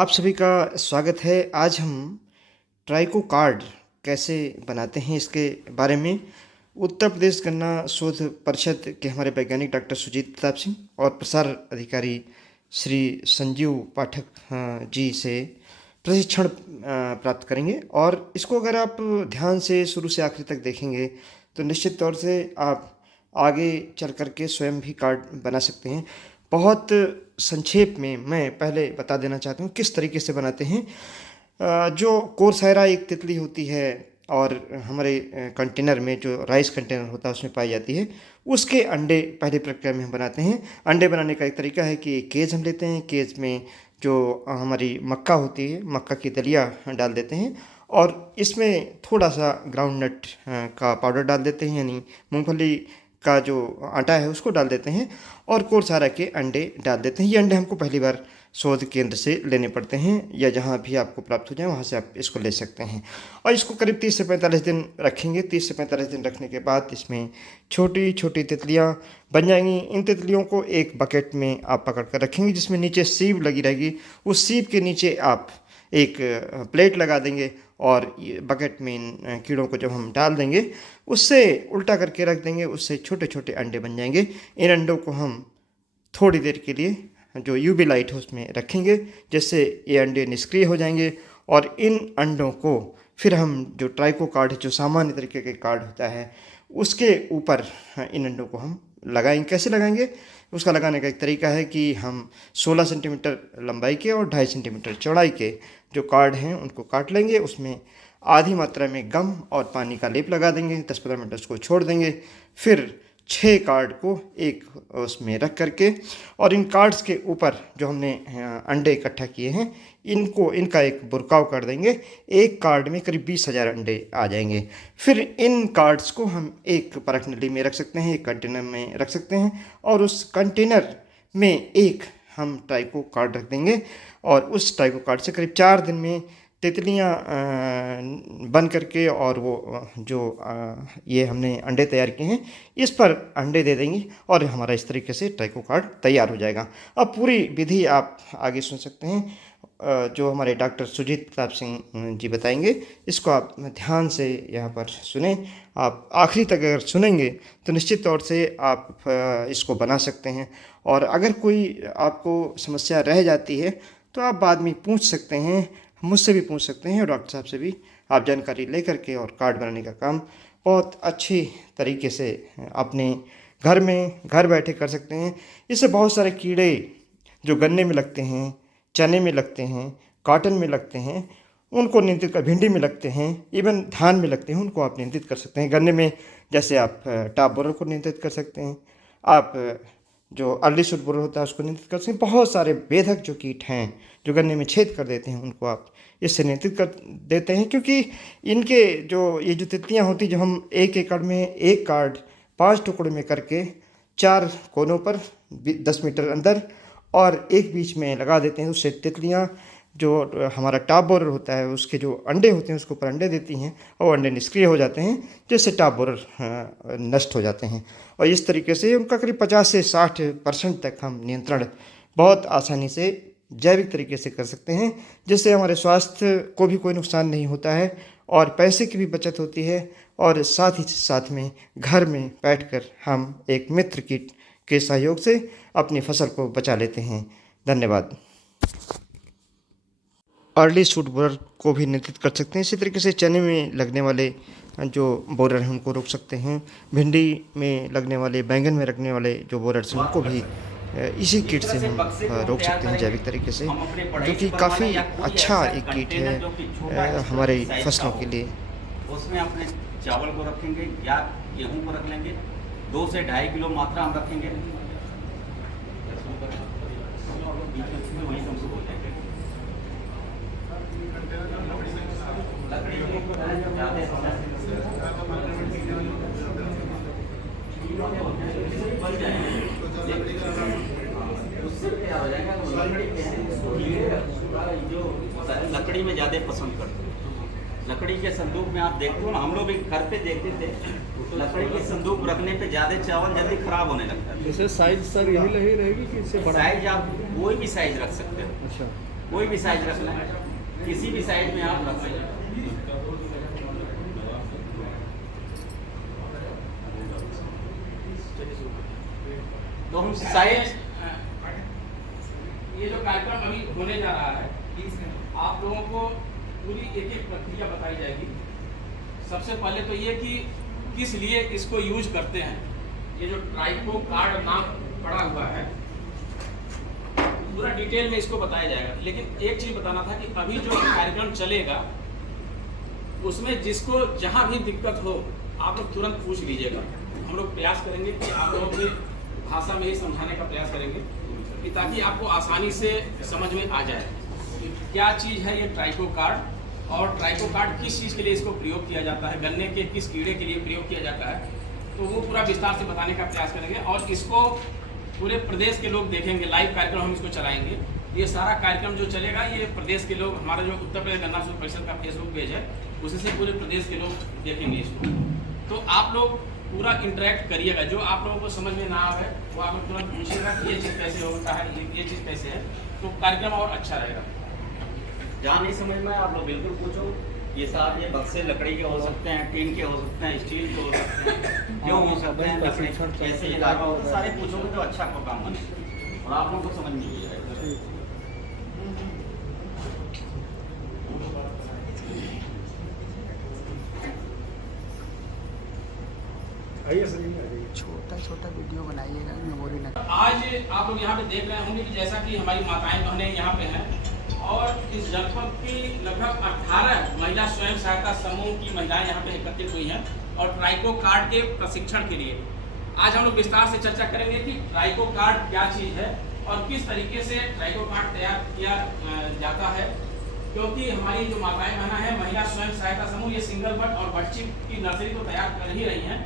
आप सभी का स्वागत है। आज हम ट्राइको कार्ड कैसे बनाते हैं इसके बारे में उत्तर प्रदेश गन्ना शोध परिषद के हमारे वैज्ञानिक डॉक्टर सुजीत प्रताप सिंह और प्रसार अधिकारी श्री संजीव पाठक जी से प्रशिक्षण प्राप्त करेंगे। और इसको अगर आप ध्यान से शुरू से आखिर तक देखेंगे तो निश्चित तौर से आप आगे चल कर के स्वयं भी कार्ड बना सकते हैं। बहुत संक्षेप में मैं पहले बता देना चाहता हूँ किस तरीके से बनाते हैं। जो कोरसायरा एक तितली होती है और हमारे कंटेनर में जो राइस कंटेनर होता है उसमें पाई जाती है, उसके अंडे पहली प्रक्रिया में हम बनाते हैं। अंडे बनाने का एक तरीका है कि एक केज हम लेते हैं, केज में जो हमारी मक्का होती है, मक्का की दलिया डाल देते हैं और इसमें थोड़ा सा ग्राउंड नट का पाउडर डाल देते हैं, यानी मूंगफली का जो आटा है उसको डाल देते हैं और कोरसायरा के अंडे डाल देते हैं। ये अंडे हमको पहली बार शोध केंद्र से लेने पड़ते हैं या जहाँ भी आपको प्राप्त हो जाए वहाँ से आप इसको ले सकते हैं। और इसको करीब 30 से 45 दिन रखेंगे। 30 से 45 दिन रखने के बाद इसमें छोटी छोटी तितलियाँ बन जाएंगी। इन तितलियों को एक बकेट में आप पकड़ कर रखेंगे जिसमें नीचे सीप लगी रहेगी। उस सीप के नीचे आप एक प्लेट लगा देंगे और बकेट में इन कीड़ों को जब हम डाल देंगे उससे उल्टा करके रख देंगे, उससे छोटे छोटे अंडे बन जाएंगे। इन अंडों को हम थोड़ी देर के लिए जो यूवी लाइट है उसमें रखेंगे जिससे ये अंडे निष्क्रिय हो जाएंगे। और इन अंडों को फिर हम जो ट्राइको कार्ड है, जो सामान्य तरीके के कार्ड होता है, उसके ऊपर इन अंडों को हम लगाएंगे। कैसे लगाएंगे? उसका लगाने का एक तरीका है कि हम 16 सेंटीमीटर लंबाई के और 2.5 सेंटीमीटर चौड़ाई के जो कार्ड हैं उनको काट लेंगे। उसमें आधी मात्रा में गम और पानी का लेप लगा देंगे, 10-15 मिनट उसको छोड़ देंगे। फिर 6 कार्ड को एक उसमें रख करके और इन कार्ड्स के ऊपर जो हमने अंडे इकट्ठा किए हैं इनका एक बुरकाव कर देंगे। एक कार्ड में करीब 20,000 अंडे आ जाएंगे। फिर इन कार्ड्स को हम एक परख नली में रख सकते हैं, एक कंटेनर में रख सकते हैं और उस कंटेनर में एक हम ट्राइको कार्ड रख देंगे और उस ट्राइको कार्ड से करीब 4 दिन में तितलियाँ बन करके और वो जो ये हमने अंडे तैयार किए हैं इस पर अंडे दे देंगी और हमारा इस तरीके से ट्राइको कार्ड तैयार हो जाएगा। अब पूरी विधि आप आगे सुन सकते हैं जो हमारे डॉक्टर सुजीत प्रताप सिंह जी बताएंगे। इसको आप ध्यान से यहाँ पर सुने। आप आखिरी तक अगर सुनेंगे तो निश्चित तौर से आप इसको बना सकते हैं। और अगर कोई आपको समस्या रह जाती है तो आप बाद में पूछ सकते हैं, मुझसे भी पूछ सकते हैं और डॉक्टर साहब से भी आप जानकारी ले करके और कार्ड बनाने का काम बहुत अच्छी तरीके से अपने घर में घर बैठे कर सकते हैं। इससे बहुत सारे कीड़े जो गन्ने में लगते हैं, चने में लगते हैं, कॉटन में लगते हैं, उनको नियंत्रित कर, भिंडी में लगते हैं, इवन धान में लगते हैं, उनको आप नियंत्रित कर सकते हैं। गन्ने में जैसे आप टॉप बोरर को नियंत्रित कर सकते हैं, आप जो अर्ली शूट बोरर होता है उसको नियंत्रित कर सकते हैं। बहुत सारे बेधक जो कीट हैं जो गन्ने में छेद कर देते हैं उनको आप इससे नियंत्रित कर देते हैं। क्योंकि इनके ये जो तितलियाँ होती जो हम 1 एकड़ में एक कार्ड 5 टुकड़े में करके 4 कोनों पर 10 मीटर अंदर और एक बीच में लगा देते हैं, उससे तितलियाँ जो हमारा टॉप बोरर होता है उसके जो अंडे होते हैं उसके ऊपर अंडे देती हैं और अंडे निष्क्रिय हो जाते हैं जिससे टॉप बोरर नष्ट हो जाते हैं। और इस तरीके से उनका करीब 50 से 60% तक हम नियंत्रण बहुत आसानी से जैविक तरीके से कर सकते हैं, जिससे हमारे स्वास्थ्य को भी कोई नुकसान नहीं होता है और पैसे की भी बचत होती है और साथ ही साथ में घर में बैठकर हम एक मित्र कीट के सहयोग से अपनी फसल को बचा लेते हैं। धन्यवाद। अर्ली शूट बोरर को भी नियंत्रित कर सकते हैं। इसी तरीके से चने में लगने वाले जो बोरर हैं उनको रोक सकते हैं। भिंडी में लगने वाले, बैंगन में लगने वाले जो बोरर हैं उनको भी इसी कीट से हम रोक सकते हैं जैविक तरीके से, जो कि काफ़ी अच्छा एक कीट है हमारे फसलों के लिए। उसमें अपने चावल को रखेंगे या गेहूं को रख लेंगे, 2 से 2.5 किलो मात्रा हम रखेंगे। लकड़ी में ज़्यादा पसंद करते हैं। लकड़ी के संदूक में आप देखते हो ना, हम लोग भी घर पे देखते थे, लकड़ी के संदूक रखने पे ज़्यादा चावल जल्दी खराब होने लगता है। जैसे साइज सर यही रहेगी कि इससे बड़ा? साइज आप कोई भी साइज रख सकते हो। अच्छा। कोई भी साइज रख लें, किसी भी साइज में आप रख सकते हैं। तो हम साइज, ये जो कार्यक्रम अभी होने जा रहा है, आप लोगों को पूरी एक एक प्रक्रिया बताई जाएगी। सबसे पहले तो ये कि किस लिए इसको यूज करते हैं। ये जो ट्राइको कार्ड नाम पड़ा हुआ है, पूरा डिटेल में इसको बताया जाएगा। लेकिन एक चीज़ बताना था कि अभी जो कार्यक्रम चलेगा उसमें जिसको जहाँ भी दिक्कत हो आप लोग तुरंत पूछ लीजिएगा। हम लोग प्रयास करेंगे कि आप लोगों की भाषा में ही समझाने का प्रयास करेंगे कि ताकि आपको आसानी से समझ में आ जाए कि क्या चीज़ है ये ट्राइको कार्ड, और ट्राइको कार्ड किस चीज़ के लिए इसको प्रयोग किया जाता है, गन्ने के किस कीड़े के लिए प्रयोग किया जाता है। तो वो पूरा विस्तार से बताने का प्रयास करेंगे और इसको पूरे प्रदेश के लोग देखेंगे। लाइव कार्यक्रम हम इसको चलाएंगे। ये सारा कार्यक्रम जो चलेगा ये प्रदेश के लोग, हमारा जो उत्तर प्रदेश गन्ना शोध परिषद का फेसबुक पेज है उसी से पूरे प्रदेश के लोग देखेंगे इसको। तो आप लोग पूरा इंटरेक्ट करिएगा। जो आप लोगों को समझ में ना आवे वो आप लोग तुरंत पूछिएगा कि ये चीज़ कैसे होता है, ये चीज़ कैसे है, तो कार्यक्रम और अच्छा रहेगा। जहाँ नहीं समझ में आप लोग बिल्कुल पूछो। ये साहब ये बक्से लकड़ी के हो सकते हैं, टीन के हो सकते हैं, स्टील के हो सकते हैं, क्यों हो सकते हैं, लकड़ी कैसे ये लगा होता है, सारे पूछोगे तो अच्छा आपको काम बने और आप लोगों को समझ नहीं आएगा। छोटा छोटा वीडियो बनाइएगा, मेमोरी न। आज आप लोग यहाँ पे देख रहे होंगे कि जैसा कि हमारी माताएं बहनें यहाँ पे हैं और इस जनपद की लगभग 18 महिला स्वयं सहायता समूह की महिलाएं यहाँ पे एकत्रित हुई हैं और ट्राइको कार्ड के प्रशिक्षण के लिए आज हम लोग विस्तार से चर्चा करेंगे कि ट्राइको कार्ड क्या चीज़ है और किस तरीके से ट्राइको कार्ड तैयार किया जाता है। क्योंकि हमारी जो माताएं बहना है महिला स्वयं सहायता समूह ये सिंगल बट और बटचिप की नर्सरी तो तैयार कर ही रही हैं,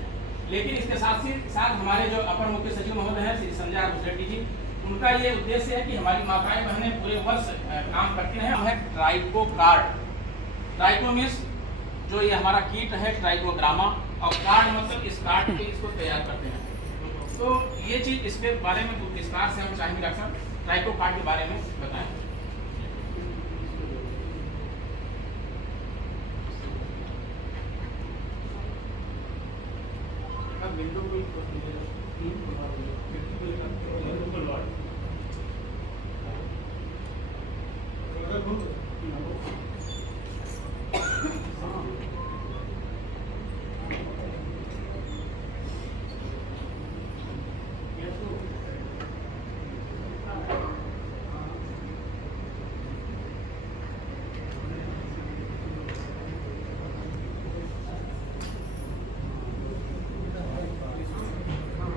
लेकिन इसके साथ साथ हमारे जो अपर मुख्य सचिव महोदय हैं श्री संजय आर रेड्डी जी, उनका ये उद्देश्य है कि हमारी माताएं बहनें पूरे वर्ष काम करती हैं। है ट्राइको कार्ड। ट्राइको मीन्स जो ये हमारा कीट है ट्राइकोग्रामा, और कार्ड मतलब इस कार्ड के इसको तैयार करते हैं। तो ये चीज़ इसके बारे में विस्तार से हम चाहेंगे डॉक्टर साहब ट्राइको कार्ड के बारे में बताएं।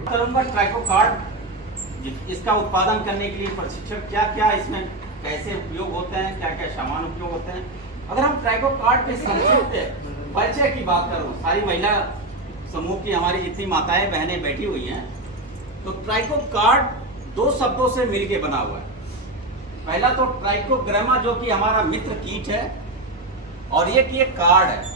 करूंगा ट्राइको कार्ड, इसका उत्पादन करने के लिए प्रशिक्षण क्या क्या इसमें कैसे उपयोग होते हैं, क्या क्या सामान उपयोग होते हैं। अगर हम ट्राइको कार्ड के संक्षिप्त परिचय की बात करूं, सारी महिला समूह की हमारी जितनी माताएं बहनें बैठी हुई हैं, तो ट्राइको कार्ड दो शब्दों से मिलके बना हुआ है। पहला तो ट्राइकोग्रामा जो कि हमारा मित्र कीट है, और ये कार्ड है।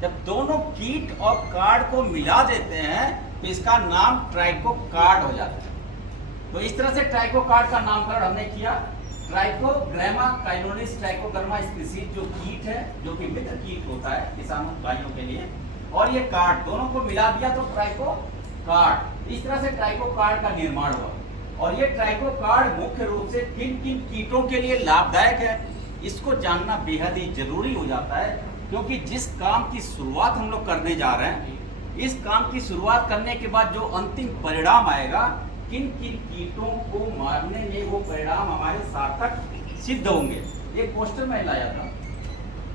जब दोनों कीट और कार्ड को मिला देते हैं तो इसका नाम ट्राइको कार्ड हो जाता है। तो इस तरह से ट्राइको कार्ड का नामकरण हमने किया। ट्राइकोग्रामा काइनोनिस ट्राइकोग्रामा स्पीसीज जो कीट है, जो कि मित्र कीट होता है किसानों भाइयों के लिए, और ये कार्ड दोनों को मिला दिया तो ट्राइको कार्ड। इस तरह से ट्राइको कार्ड का निर्माण हुआ। और ये ट्राइको कार्ड मुख्य रूप से किन किन कीटों के लिए लाभदायक है, इसको जानना बेहद ही जरूरी हो जाता है। क्योंकि जिस काम की शुरुआत हम लोग करने जा रहे हैं, इस काम की शुरुआत करने के बाद जो अंतिम परिणाम आएगा, किन किन कीटों को मारने में वो परिणाम हमारे सार्थक सिद्ध होंगे। एक पोस्टर में लाया था।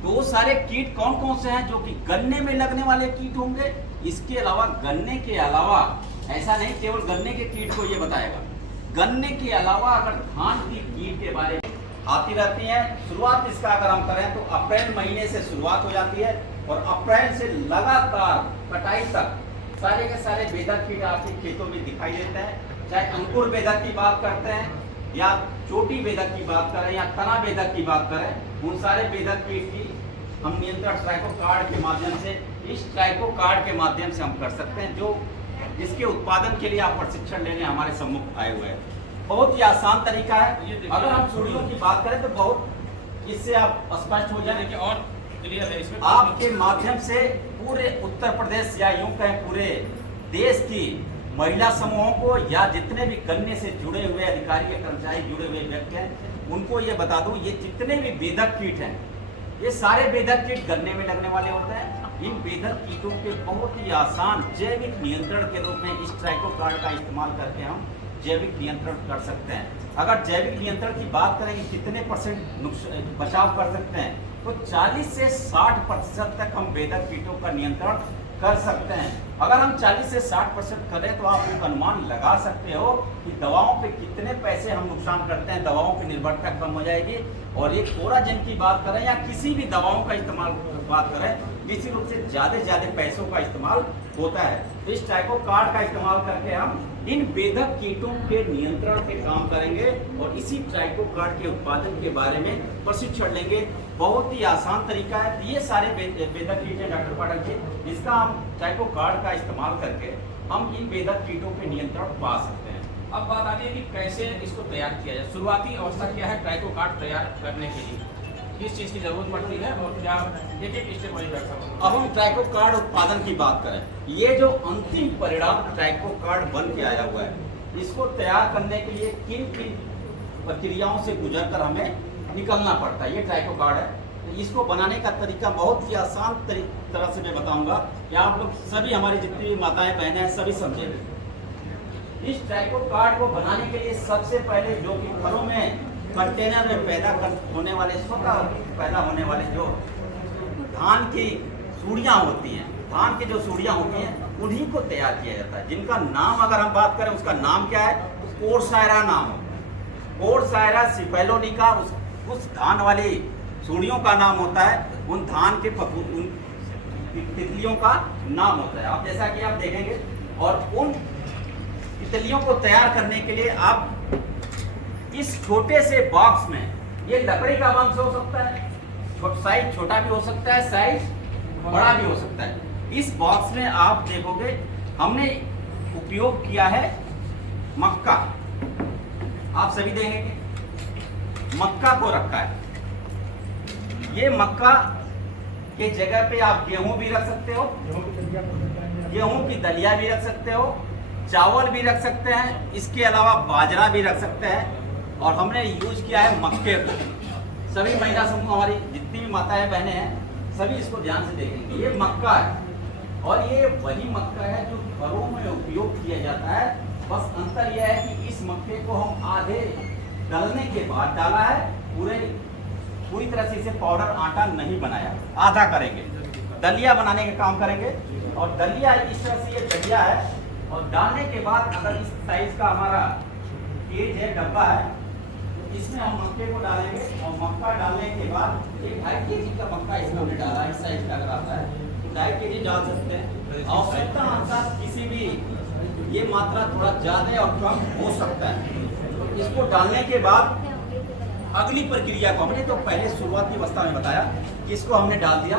तो वो सारे कीट कौन कौन से हैं जो कि गन्ने में लगने वाले कीट होंगे। इसके अलावा गन्ने के अलावा ऐसा नहीं केवल गन्ने के कीट को ये बताएगा, गन्ने के अलावा अगर धान की कीट के बारे में आती रहती है। शुरुआत इसका अगर हम करें तो अप्रैल महीने से शुरुआत हो जाती है और अप्रैल से लगातार कटाई तक सारे के सारे बेधक कीट आपके खेतों में दिखाई देते हैं। चाहे अंकुर बेधक की बात करते हैं या चोटी बेधक की बात करें या तना बेधक की बात करें, उन सारे बेधक कीट की हम नियंत्रण ट्राइको कार्ड के माध्यम से, इस ट्राइको कार्ड के माध्यम से हम कर सकते हैं, जो जिसके उत्पादन के लिए आप प्रशिक्षण लेने हमारे सम्मुख आए हुए हैं। बहुत ही आसान तरीका ये है। देखिए। अगर हम चूड़ियों की बात करें तो बहुत इससे आप स्पष्ट हो ये जाए देखिए और क्लियर है इसमें। आपके माध्यम से पूरे उत्तर प्रदेश या यूं कहें पूरे देश की महिला समूहों को या जितने भी गन्ने से जुड़े हुए अधिकारी या कर्मचारी जुड़े हुए व्यक्ति हैं उनको ये बता दूं, ये जितने भी बेधक कीट हैं ये सारे बेधक कीट गन्ने में लगने वाले होते हैं। इन बेधक कीटों के बहुत ही आसान जैविक नियंत्रण के रूप में इस ट्राइकोकार्ड का इस्तेमाल करके हम जैविक नियंत्रण कर सकते हैं। अगर जैविक नियंत्रण की बात करेंगे कितने % बचाव कर सकते हैं तो 40 से 60% तक हम बेधक कीटों का नियंत्रण कर सकते हैं। अगर हम 40 से 60% करें तो आप एक अनुमान लगा सकते हो कि दवाओं पे कितने पैसे हम नुकसान करते हैं, दवाओं की निर्भरता कम हो जाएगी। और एक कोराजेन की बात करें या किसी भी दवाओं का इस्तेमाल बात करें निश्चित रूप से ज्यादा पैसों का इस्तेमाल होता है। तो इस ट्राइकोकार्ड का इस्तेमाल करके हम इन बेधक कीटों के नियंत्रण पे काम करेंगे और इसी ट्राइकोकार्ड के उत्पादन के बारे में प्रशिक्षण लेंगे। बहुत ही आसान तरीका है। ये सारे बेधक कीट हैं डॉक्टर पाठक जी, इसका हम ट्राइकोकार्ड का इस्तेमाल करके हम इन बेधक कीटों पे नियंत्रण पा सकते हैं। अब बात आती है कि कैसे इसको तैयार किया जाए। शुरुआती अवस्था क्या है ट्राइकोकार्ड तैयार करने के लिए, किस चीज़ की जरूरत पड़ती है और क्या एक स्टेप वाइज बैठा। अब हम ट्राइकोकार्ड उत्पादन की बात करें, ये जो अंतिम परिणाम ट्राइकोकार्ड बन के आया हुआ है इसको तैयार करने के लिए किन किन प्रक्रियाओं से गुजरकर हमें निकलना पड़ता है, ये ट्राइकोकार्ड है। तो इसको बनाने का तरीका बहुत ही आसान तरह से मैं बताऊंगा कि आप लोग सभी हमारी जितनी भी माताएं बहनें हैं सभी समझेंगे। इस ट्राइकोकार्ड को बनाने के लिए सबसे पहले जो कि घरों में कंटेनर में होने वाले स्वतः पैदा होने वाले जो धान की सूढ़ियाँ होती हैं, धान की जो सूढ़ियाँ होती हैं उन्हीं को तैयार किया जाता है, जिनका नाम अगर हम बात करें उसका नाम क्या है, कोर्सायरा नाम है। कोर्सायरा सिपेलोनिका उस धान वाली सूढ़ियों का नाम होता है, उन धान के उन तितलियों का नाम होता है। आप जैसा कि आप देखेंगे और उन तितलियों को तैयार करने के लिए आप इस छोटे से बॉक्स में, ये लकड़ी का बॉक्स हो सकता है, साइज छोटा भी हो सकता है, साइज बड़ा भी हो सकता है। इस बॉक्स में आप देखोगे हमने उपयोग किया है मक्का, आप सभी देखेंगे मक्का को रखा है। ये मक्का के जगह पे आप गेहूं भी रख सकते हो, गेहूं की दलिया भी रख सकते हो, चावल भी रख सकते हैं, इसके अलावा बाजरा भी रख सकते हैं। और हमने यूज किया है मक्के को। सभी महिला समूह हमारी जितनी भी माताएं बहनें हैं सभी इसको ध्यान से देखेंगे। ये मक्का है और ये वही मक्का है जो घरों में उपयोग किया जाता है। बस अंतर यह है कि इस मक्के को हम आधे डलने के बाद डाला है, पूरी तरह से इसे पाउडर आटा नहीं बनाया, आधा करेंगे, दलिया बनाने का काम करेंगे। और दलिया इस तरह से ये दलिया है और डालने के बाद अगर इस साइज का हमारा केज है, डब्बा है, तो इसमें हम मक्के को डालेंगे और मक्का डालने के बाद 2.5 kg का मक्का इसमें हमने डाला है। इस साइज का अगर आता है तो 2.5 kg डाल सकते हैं। आवश्यकता अनुसार किसी भी ये मात्रा थोड़ा ज़्यादा और कम हो सकता है। तो इसको डालने के बाद अगली प्रक्रिया को हमने तो पहले शुरुआती अवस्था में बताया कि इसको हमने डाल दिया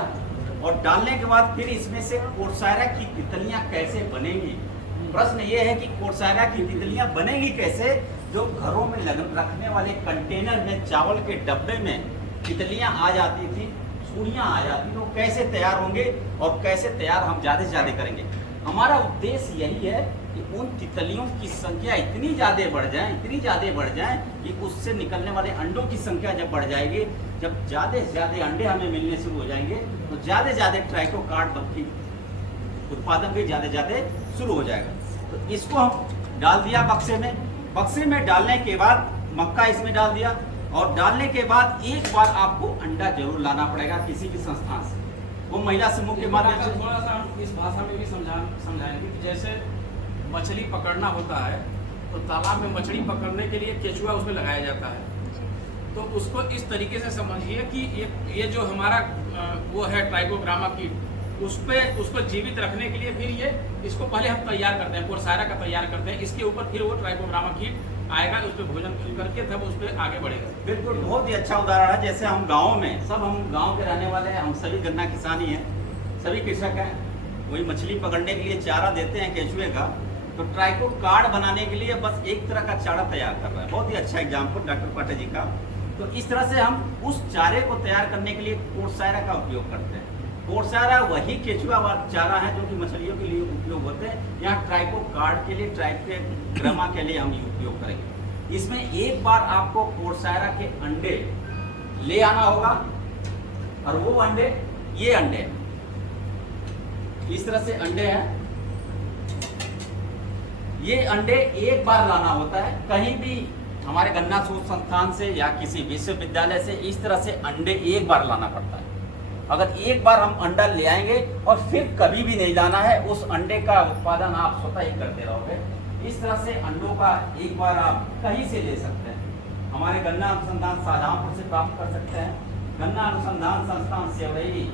और डालने के बाद फिर इसमें से कोर्सायरा की तितलियां कैसे बनेंगी। प्रश्न ये है कि कोर्सायरा की तितलियां बनेंगी कैसे, जो घरों में रखने वाले कंटेनर में चावल के डब्बे में तितलियां आ जाती थी, सूढ़ियां आ जाती थी, वो कैसे तैयार होंगे और कैसे तैयार हम ज़्यादा से ज़्यादा करेंगे। हमारा उद्देश्य यही है कि उन तितलियों की संख्या इतनी ज़्यादा बढ़ जाए कि उससे निकलने वाले अंडों की संख्या जब बढ़ जाएगी, जब ज़्यादा से ज़्यादा अंडे हमें मिलने शुरू हो जाएंगे तो ज़्यादा से ज़्यादा ट्राइकोकार्ड की उत्पादन भी ज़्यादा शुरू हो जाएगा। तो इसको हम डाल दिया बक्से में डालने के बाद मक्का इसमें डाल दिया और डालने के बाद एक बार आपको अंडा जरूर लाना पड़ेगा किसी भी संस्थान से, वो महिला समूह के माध्यम से। थोड़ा सा हम इस भाषा में भी समझाएंगे कि जैसे मछली पकड़ना होता है तो तालाब में मछली पकड़ने के लिए केचुआ उसमें लगाया जाता है। तो उसको इस तरीके से समझिए कि ये जो हमारा वो है ट्राइकोग्रामा कीट, उसको जीवित रखने के लिए फिर इसको पहले हम तैयार करते हैं, कोर्सायरा का तैयार करते हैं, इसके ऊपर फिर वो ट्राइकोग्रामा कीट आएगा, उस पर भोजन करके तब उस पर आगे बढ़ेगा। बिल्कुल, बहुत ही अच्छा उदाहरण है। जैसे हम गाँव में हम गाँव के रहने वाले हैं, हम सभी गन्ना किसान ही हैं, सभी कृषक हैं। वही मछली पकड़ने के लिए चारा देते हैं केचुए का, तो ट्राइको कार्ड बनाने के लिए बस एक तरह का चारा तैयार कर रहा है। बहुत ही अच्छा एग्जाम्पल डॉक्टर पाठक जी का। तो इस तरह से हम उस चारे को तैयार करने के लिए कोर्सायरा का उपयोग करते हैं। कोर्सायरा वही केचुआ वाला चारा है जो कि मछलियों के लिए उपयोग होते हैं। यहाँ ट्राइको कार्ड के लिए, ट्राइकोग्रामा के लिए हम उपयोग करेंगे। इसमें एक बार आपको कोर्सायरा के अंडे ले आना होगा, और वो अंडे, ये अंडे इस तरह से अंडे हैं। ये अंडे एक बार लाना होता है। कहीं भी हमारे गन्ना शोध संस्थान से या किसी विश्वविद्यालय से इस तरह से अंडे एक बार लाना पड़ता है। अगर एक बार हम अंडा ले आएंगे और फिर कभी भी नहीं लाना है, उस अंडे का उत्पादन आप स्वतः ही करते रहोगे। इस तरह से अंडों का एक बार आप कहीं से ले सकते हैं। हमारे गन्ना अनुसंधान शाहजहांपुर से प्राप्त कर सकते हैं, गन्ना अनुसंधान संस्थान सेवरई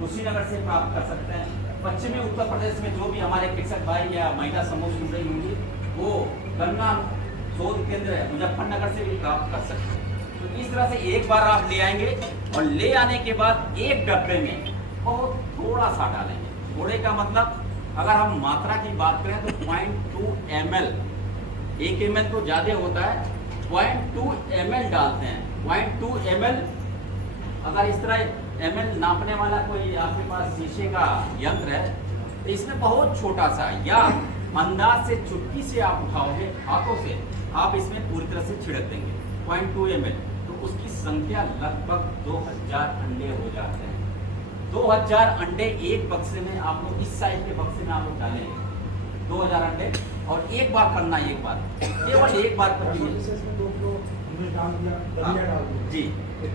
कुशीनगर से प्राप्त कर सकते हैं। पश्चिमी उत्तर प्रदेश में जो भी हमारे कृषक भाई या महिला समूह सुन रही होंगी, वो गन्ना शोध केंद्र मुजफ्फरनगर से भी प्राप्त कर सकते हैं। तो इस तरह से एक बार आप ले आएंगे, और ले आने के बाद एक डब्बे में बहुत थोड़ा सा डालेंगे। थोड़े का मतलब अगर हम मात्रा की बात करें तो 0.2 ml, 1 ml तो ज़्यादा होता है, 0.2 ml डालते हैं। 0.2 ml, अगर इस तरह ml नापने वाला कोई आपके पास शीशे का यंत्र है तो इसमें बहुत छोटा सा, या अंदाज से चुटकी से आप उठाओगे हाथों से, आप इसमें पूरी तरह से छिड़क देंगे 0.2 ml, तो उसकी संख्या लगभग 2000 अंडे हो जाते हैं। 2000 अंडे एक बक्से में आप लोग, इस साइज के बक्से में आप लोग डालेंगे 2000 अंडे, और एक बार करना, एक बार, केवल एक बार कर जी।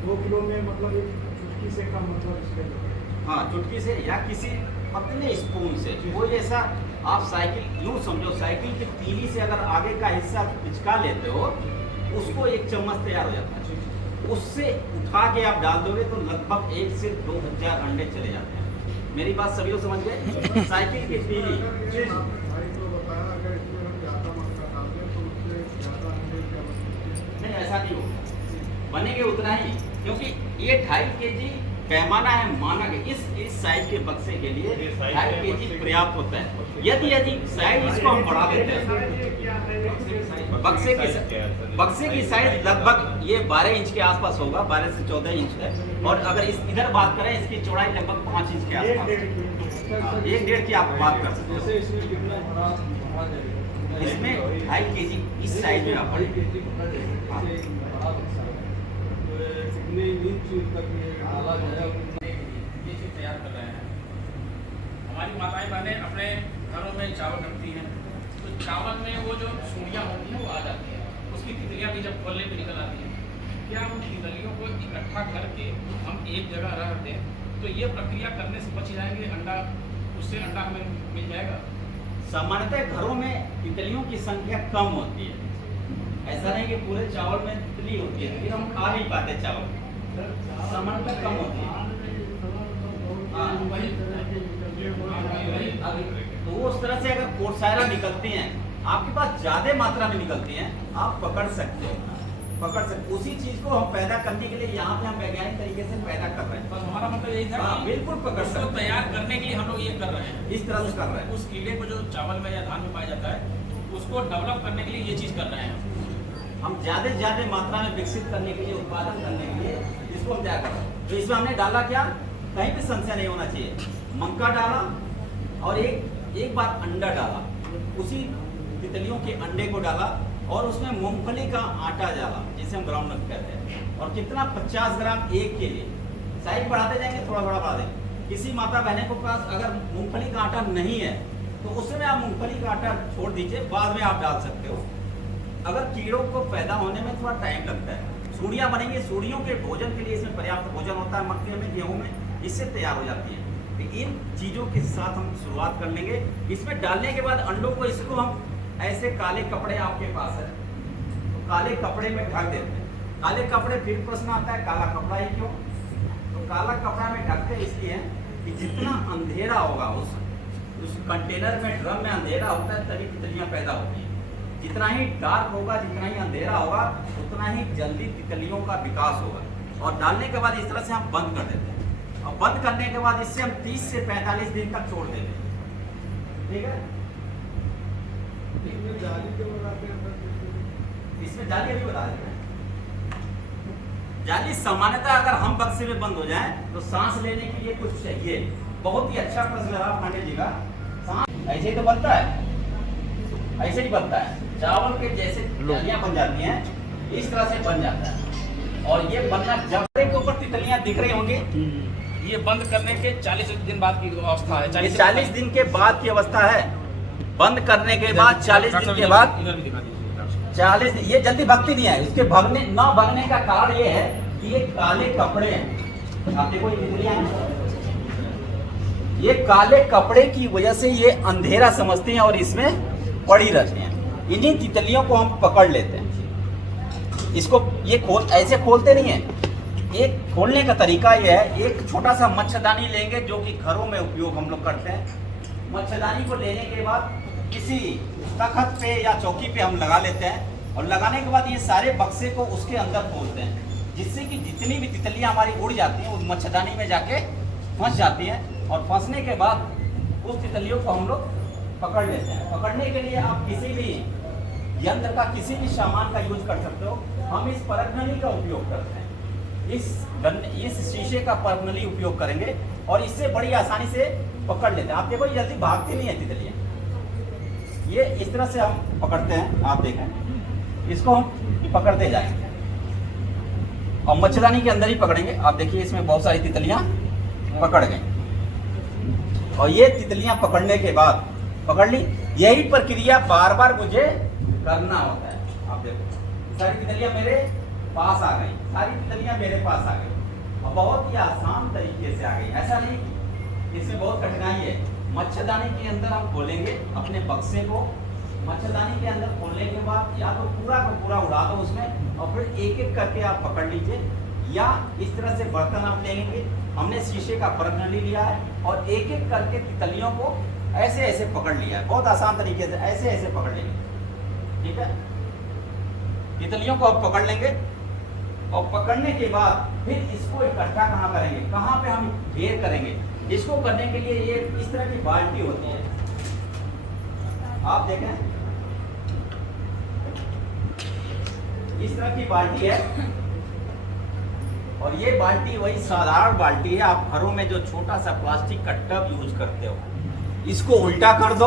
2 किलो में मतलब एक चुटकी से का मतलब, हाँ, चुटकी से या किसी पतले स्पून से, कोई ऐसा आप साइकिल यूँ समझो, साइकिल की तीली से अगर आगे का हिस्सा पिचका लेते हो, उसको एक चम्मच तैयार हो जाता है। उससे उठा के आप डाल दोगे तो लगभग 1 से 2000 अंडे चले जाते हैं। मेरी बात सभी लोग समझ गए? साइकिल की तीली, नहीं ऐसा नहीं होगा, बनेंगे उतना ही, क्योंकि ये 2.5 kg पैमाना है, मानक है। इस साइज के बक्से के लिए 2.5 kg पर्याप्त होता है। यदि साइज इसको हम बढ़ा देते हैं, बक्से की साइज लगभग ये 12 इंच के आसपास होगा, 12 से 14 इंच है। और अगर इधर बात करें, इसकी चौड़ाई लगभग 5 इंच के आसपास, 1.5 की आप बात कर सकते हो। इसमें 2.5 kg इस साइज में आप ये चीज़ तैयार कर रहे हैं। हमारी माताएं बहनें अपने घरों में चावल रखती हैं, तो चावल में वो जो सूढ़ियाँ होती हैं वो आ जाती हैं, उसकी तितलियाँ भी जब खोलने पे निकल आती हैं। क्या हम तितलियों को इकट्ठा करके हम एक जगह रख दें तो ये प्रक्रिया करने से बच जाएंगे, अंडा, उससे अंडा हमें मिल जाएगा। सामान्यतः घरों में तितलियों की संख्या कम होती है, ऐसा नहीं कि पूरे चावल में तितली होती है, लेकिन हम खा नहीं पाते चावल, सामान्यतः कम होती है। तो उस तरह से अगर कोर्सायरा निकलती हैं, आपके पास ज्यादा मात्रा में निकलती हैं, आप पकड़ सकते हो, उसी चीज को हम पैदा करने के लिए यहाँ पे हम वैज्ञानिक तरीके से पैदा कर रहे हैं। बस हमारा मतलब यही था कि बिल्कुल पकड़ उसको सकते हैं। तैयार करने के लिए हम लोग ये कर रहे हैं, इस तरह से कर रहे हैं। उस कीड़े को जो चावल में या धान में पाया जाता है, उसको डेवलप करने के लिए ये चीज़ कर रहे हैं। हम ज्यादा से ज्यादा मात्रा में विकसित करने के लिए, उत्पादन करने के लिए इसको हम तैयार कर रहे हैं। तो इसमें हमने डाला क्या, कहीं भी संशय नहीं होना चाहिए, मक्का डाला और एक बार अंडा डाला, उसी तितलियों के अंडे को डाला, और उसमें मूंगफली का आटा डाला, जिसे हम ग्राउंडनट कहते हैं। और कितना, 50 ग्राम एक के लिए, साइज बढ़ाते जाएंगे, थोड़ा थोड़ा बढ़ा देंगे। किसी माता बहने को पास अगर मूंगफली का आटा नहीं है तो उस समय आप मूंगफली का आटा छोड़ दीजिए, बाद में आप डाल सकते हो। अगर कीड़ों को पैदा होने में थोड़ा टाइम लगता है, सूढ़ियाँ बनेंगी, सूढ़ियों के भोजन के लिए इसमें पर्याप्त भोजन होता है, मक्के में, गेहूँ में, इससे तैयार हो जाती है। तो इन चीज़ों के साथ हम शुरुआत कर लेंगे। इसमें डालने के बाद अंडों को, इसको हम ऐसे काले कपड़े आपके पास है तो काले कपड़े में ढक देते हैं। काले कपड़े, फिर प्रश्न आता है काला कपड़ा ही क्यों? तो काला कपड़ा में ढकते इसलिए कि जितना अंधेरा होगा उस कंटेनर में, ड्रम में अंधेरा होता है, तभी तितलियां पैदा होती हैं। जितना ही डार्क होगा, जितना ही अंधेरा होगा, उतना ही जल्दी तितलियों का विकास होगा। और डालने के बाद इस तरह से हम बंद कर देते हैं, और बंद करने के बाद इससे हम 30 से 45 दिन तक छोड़ देते हैं। ठीक है, इसमें जाली अभी बता देते हैं। जाली सामान्यतः अगर हम बक्से में बंद हो जाएं तो सांस लेने के लिए कुछ चाहिए। बहुत ही अच्छा प्रश्न रहा पांडे जी का। सांस ऐसे ही तो बनता है, ऐसे ही बनता है। चावल के जैसे जालियां बन जाती हैं, इस तरह से बन जाता है। और ये बनना जब के ऊपर तितलियां दिख रही होंगी, ये बंद करने के 40 दिन बाद की अवस्था है। ये 40 दिन के बाद की अवस्था है। बंद करने के बाद 40 दिन के बाद इधर भी दिखा दीजिए डॉक्टर साहब। 40 दिन, ये जल्दी भगती नहीं है। इसके भगने न भगने का कारण ये है कि ये काले कपड़े हैं। आप देखो ये तितलियां हैं। ये काले कपड़े की वजह से ये अंधेरा समझते हैं और इसमें पड़ी रहती हैं। इन्हीं तितलियों को हम पकड़ लेते हैं। इसको ये ऐसे खोलते नहीं है। एक खोलने का तरीका ये है, एक छोटा सा मच्छरदानी लेंगे जो कि घरों में उपयोग हम लोग करते हैं। मच्छरदानी को लेने के बाद किसी तख्त पे या चौकी पे हम लगा लेते हैं और लगाने के बाद ये सारे बक्से को उसके अंदर खोलते हैं, जिससे कि जितनी भी तितलियां हमारी उड़ जाती हैं उस मच्छरदानी में जाके फंस जाती हैं। और फंसने के बाद उस तितलियों को हम लोग पकड़ लेते हैं। पकड़ने के लिए आप किसी भी यंत्र का, किसी भी सामान का यूज कर सकते हो। हम इस परखनली का उपयोग करते हैं। इस शीशे का परखनली उपयोग करेंगे और इससे बड़ी आसानी से पकड़ लेते हैं। आप देखो ये जल्दी भागती नहीं है तितलियां। ये इस तरह से हम पकड़ते हैं। आप देखें, इसको हम पकड़ते जाएंगे और मच्छरदानी के अंदर ही पकड़ेंगे। आप देखिए इसमें बहुत सारी तितलियां पकड़ गई और ये तितलियां पकड़ने के बाद पकड़ ली। यही प्रक्रिया बार बार मुझे करना होता है। आप देखो सारी तितलियां मेरे पास आ गई, सारी तितलियां मेरे पास आ गई और बहुत ही आसान तरीके से आ गई। ऐसा नहीं, इसमें बहुत कठिनाई है। मच्छरदानी के अंदर हम खोलेंगे अपने बक्से को। मच्छरदानी के अंदर खोलने के बाद या तो पूरा का पूरा उड़ा दो उसमें और फिर एक एक करके आप पकड़ लीजिए, या इस तरह से बर्तन आप लेंगे। हमने शीशे का परखनली लिया है और एक एक करके तितलियों को ऐसे ऐसे पकड़ लिया है। बहुत आसान तरीके से ऐसे ऐसे पकड़ लेंगे। ठीक है, तितलियों को आप पकड़ लेंगे और पकड़ने के बाद फिर इसको इकट्ठा कहाँ करेंगे, कहाँ पे हम ढेर करेंगे। इसको करने के लिए ये इस तरह की बाल्टी होती है। आप देखें, इस तरह की बाल्टी है और ये बाल्टी वही साधारण बाल्टी है। आप घरों में जो छोटा सा प्लास्टिक का टब यूज करते हो, इसको उल्टा कर दो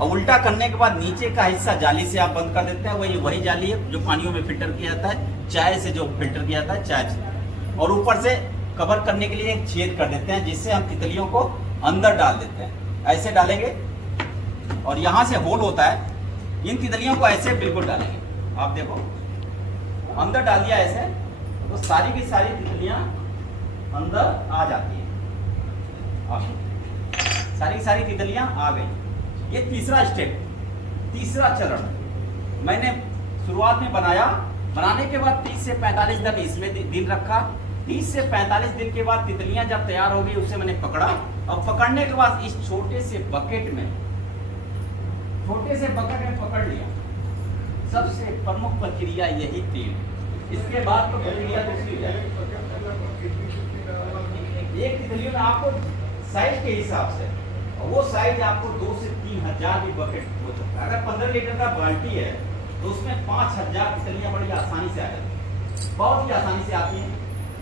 और उल्टा करने के बाद नीचे का हिस्सा जाली से आप बंद कर देते हैं। वही जाली है जो पानियों में फिल्टर किया जाता है, चाय से जो फिल्टर किया जाता है चाय से। और ऊपर से कवर करने के लिए एक छेद कर देते हैं, जिससे हम तितलियों को अंदर डाल देते हैं। ऐसे डालेंगे और यहाँ से होल होता है। इन तितलियों को ऐसे बिल्कुल डालेंगे। आप देखो अंदर डाल दिया ऐसे, तो सारी की सारी तितलियां अंदर आ जाती हैं। सारी की सारी तितलियां आ गई। ये तीसरा स्टेप, तीसरा चरण मैंने शुरुआत में बनाया। बनाने के बाद 30 से 45 दिन इसमें दिन रखा। 30 से 45 दिन के बाद तितलियां जब तैयार हो गई, उसे मैंने पकड़ा और पकड़ने के बाद इस छोटे से बकेट में पकड़ लिया। सबसे प्रमुख प्रक्रिया यही थी। इसके बाद तो प्रक्रिया दूसरी है। एक तितलियों में आपको साइज के हिसाब से, वो साइज आपको 2 से 3 हजार भी बकेट हो सकता है। अगर 15 लीटर का बाल्टी है तो उसमें 5000 तितलियां बड़ी आसानी से आ जाती हैं, बहुत ही आसानी से आती हैं।